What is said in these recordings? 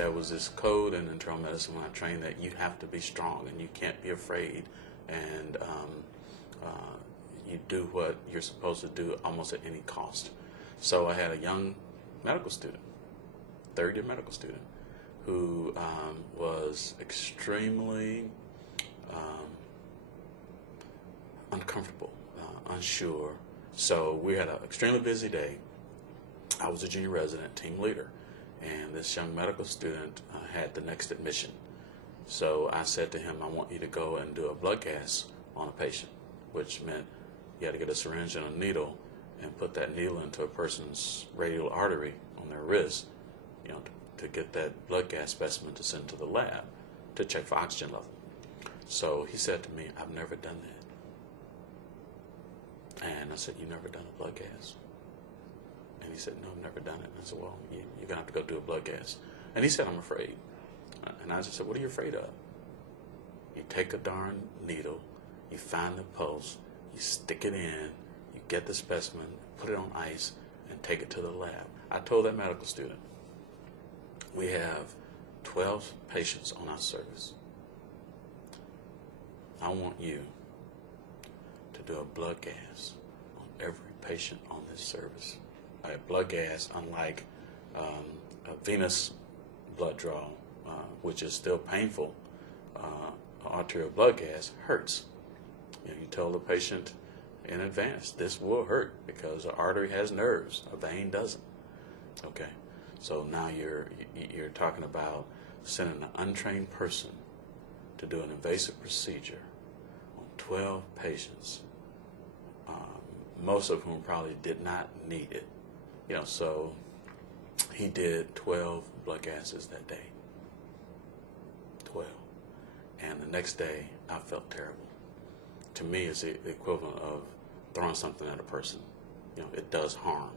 there was this code in internal medicine when I trained that you have to be strong and you can't be afraid, and you do what you're supposed to do almost at any cost. So I had a young medical student, third-year medical student, who was extremely uncomfortable, unsure. So we had an extremely busy day. I was a junior resident, team leader, and this young medical student had the next admission. So I said to him, I want you to go and do a blood gas on a patient, which meant you had to get a syringe and a needle and put that needle into a person's radial artery on their wrist, to get that blood gas specimen to send to the lab to check for oxygen level. So he said to me, I've never done that. And I said, you've never done a blood gas? And he said, no, I've never done it. And I said, well, you're going to have to go do a blood gas. And he said, I'm afraid. And I just said, what are you afraid of? You take a darn needle, you find the pulse, you stick it in, you get the specimen, put it on ice, and take it to the lab. I told that medical student, we have 12 patients on our service. I want you to do a blood gas on every patient on this service. A blood gas, unlike a venous blood draw, which is still painful, arterial blood gas hurts. You tell the patient in advance, this will hurt because the artery has nerves, a vein doesn't. Okay, so now you're talking about sending an untrained person to do an invasive procedure on 12 patients, most of whom probably did not need it. So he did 12 blood gases that day. 12. And the next day, I felt terrible. To me, it's the equivalent of throwing something at a person. It does harm.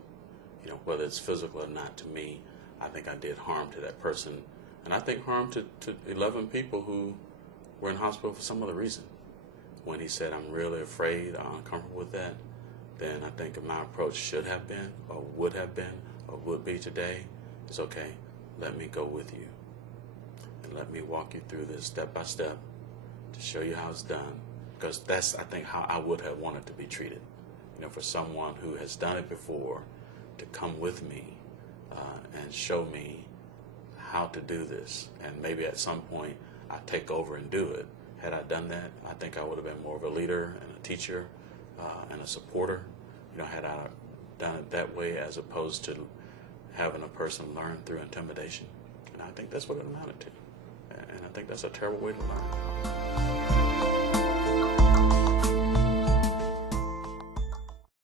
Whether it's physical or not, to me, I think I did harm to that person. And I think harm to 11 people who were in hospital for some other reason. When he said, I'm really afraid or uncomfortable with that, then I think my approach should have been, or would have been, or would be today, is okay, let me go with you. And let me walk you through this step by step to show you how it's done. Because that's, I think, how I would have wanted to be treated. For someone who has done it before to come with me and show me how to do this. And maybe at some point I take over and do it. Had I done that, I think I would have been more of a leader and a teacher and a supporter. Had I done it that way as opposed to having a person learn through intimidation. And I think that's what it amounted to. And I think that's a terrible way to learn.